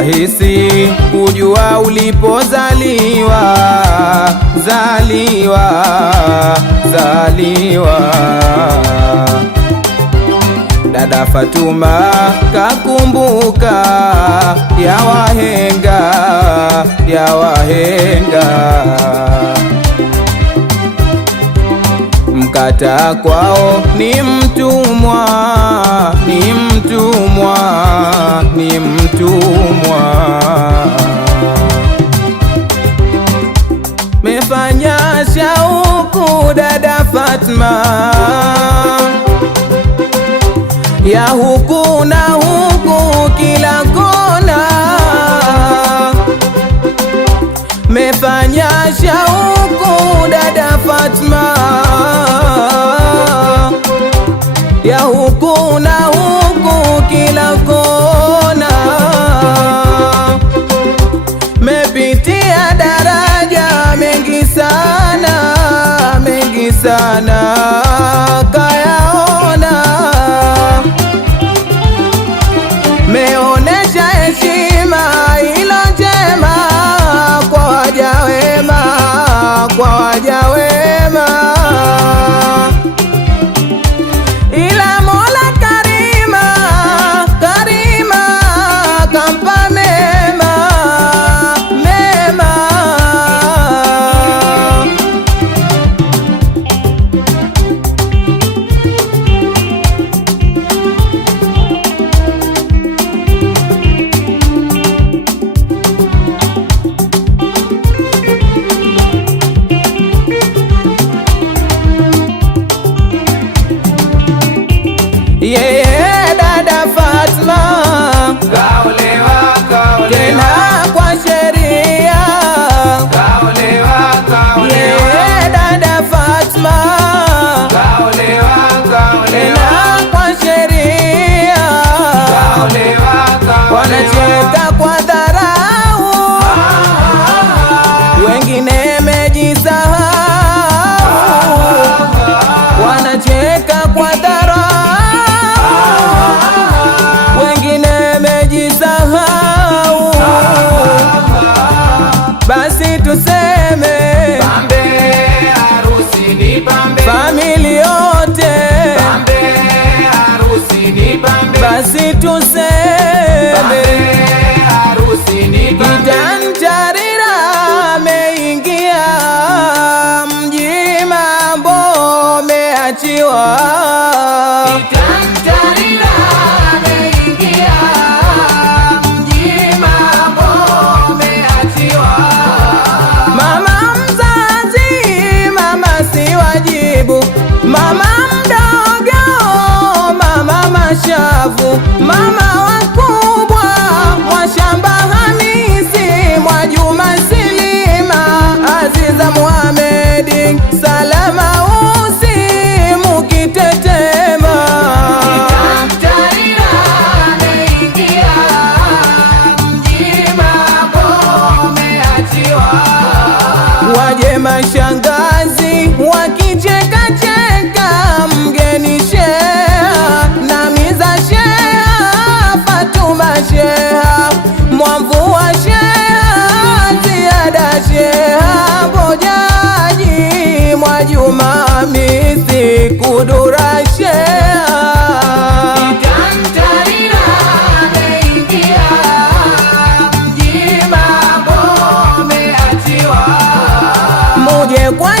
rahisi kujua ulipozaliwa, zaliwa. Dada Fatuma kakumbuka ya wahenga, mkata kwao ni mtumwa, mefanya shauku dada Fatma ya huku na huku kila kona, mefanya shauku dada Fatma ya huku na huku kila kona, mepitia daraja mengi sana kayaona, meonesha heshima ilo njema kwa waja wema, ila Mola karima kampa mema. Dada Fatma kaolewa tena kwa sheria, dada Fatma kaolewa tena kwa sheria, wanacheka kwa dharau, wengine mejisahau, wanacheka kwa dharau, basi tuseme pambe, harusi ni pambe, familia yote pambe, harusi ni pambe, basi tuseme pambe, harusi ni pambe. Kitantarira ameingia mji, mambo meachiwa. Kitantarira ameingia mji, mambo meachiwa. Mama mzazi, mama si wajibu, mama mdogo, mama mashavu, mama wakubwa Mwashamba Hamisi, Mwajuma Silima, Aziza Muhamedi, Salama Usi Mukitetema. Kitantarira ameingia mji, mambo meachiwa. Waje mashangazi wakicheka cheka, mgeni sheha na miza sheha, Fatuma sheha, Mwamvua sheha, Ziada sheha, Bojaji, Mwajuma Hamisi, Kudura sheha. Kitantarira ameingia mji, mambo meachiwa. Muje kwa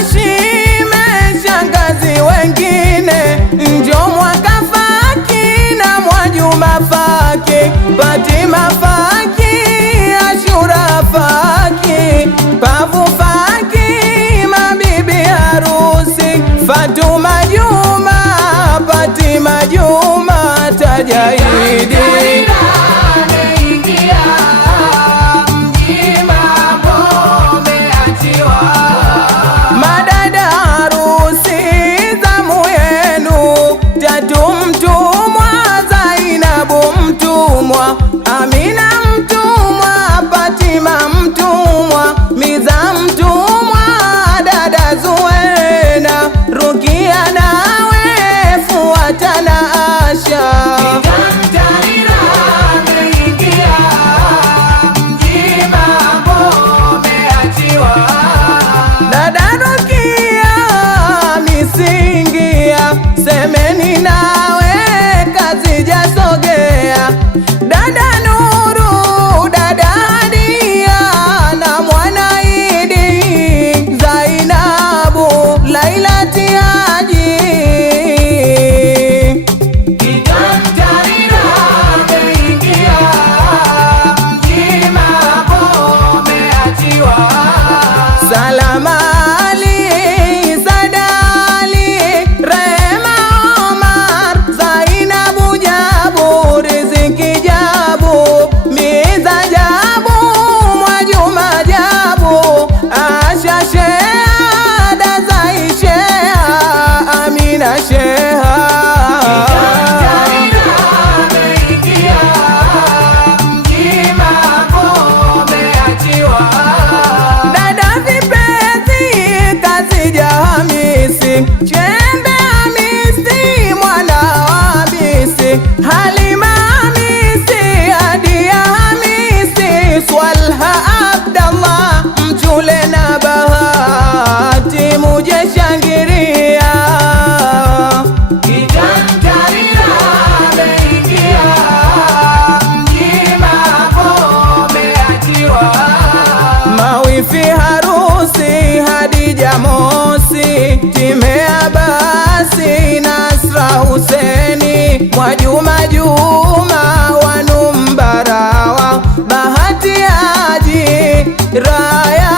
bibi harusi Hadija Mosi, Timea Basi, Nasra Huseni, Mwajuma Juma, Wanumbarawa, Bahati Haji, Raya,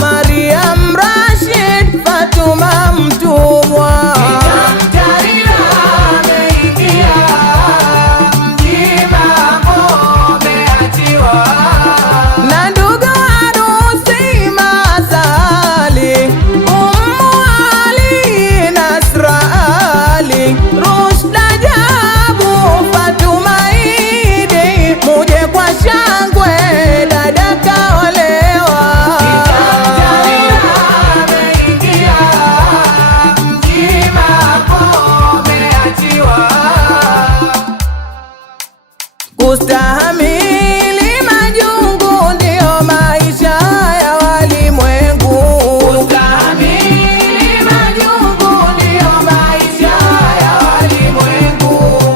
Mariam Rashid, Fatuma Mtumwa. Na ndugu harusi Masali, Ummu Ali, Nasra Ali, Rushda Jabu, Fatuma Idi, muje kwa shangwe, dada kaolewa. Kustahamili majungu ndio maisha ya walimwengu.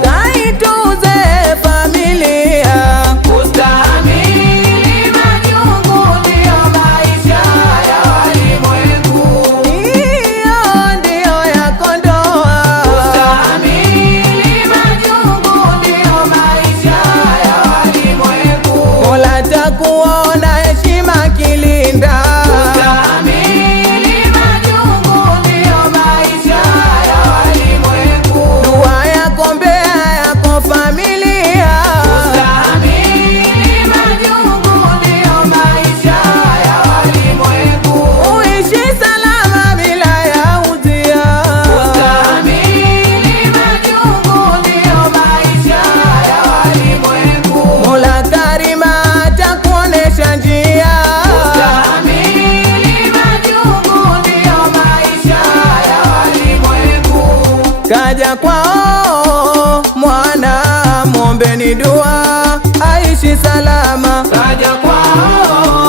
Kaituze familia, hiyo ndio yako ndoa. Mola takuona heshima kilinda. Dua yako mbea yako familia. Uishi salama bila ya udhia. Mola Karima atakuonesha njia. Kaja kwao mwana, mwombeni dua aishi salama. Kaja kwao